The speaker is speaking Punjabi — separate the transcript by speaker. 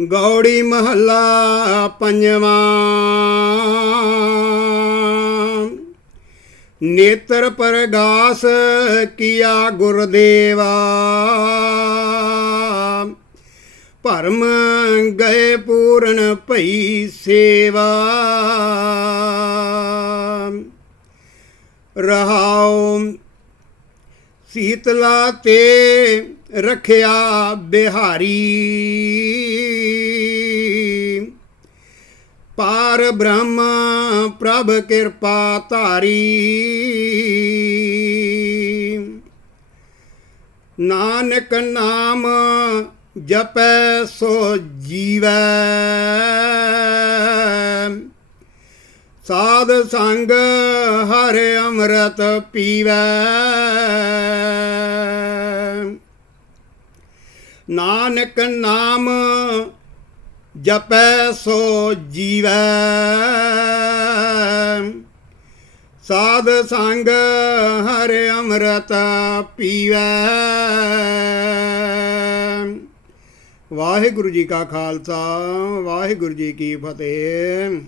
Speaker 1: ਗੌੜੀ ਮਹੱਲਾ ਪੰਜਵਾਂ। ਨੇਤਰ ਪਰਗਾਸ ਕੀਆ ਗੁਰਦੇਵਾ। ਭਰਮ ਗਏ ਪੂਰਨ ਭਈ ਸੇਵਾ। ਰਹਾਉ ਸੀਤਲਾ ਤੇ ਰਖਿਆ ਬਿਹਾਰੀ। ਪਾਰ ਬ੍ਰਹਮ ਪ੍ਰਭ ਕਿਰਪਾ ਧਾਰੀ। ਨਾਨਕ ਨਾਮ ਜਪੈ ਸੋ ਜੀਵੈ। ਸਾਧ ਸੰਗ ਹਰ ਅੰਮ੍ਰਿਤ ਪੀਵੈ। ਨਾਨਕ ਨਾਮ ਜਪੈ ਸੋ ਜੀਵੈ। ਸਾਧ ਸੰਗ ਹਰ ਅੰਮ੍ਰਿਤ ਪੀਵੈ। ਵਾਹਿਗੁਰੂ ਜੀ ਕਾ ਖਾਲਸਾ, ਵਾਹਿਗੁਰੂ ਜੀ ਕੀ ਫਤਿਹ।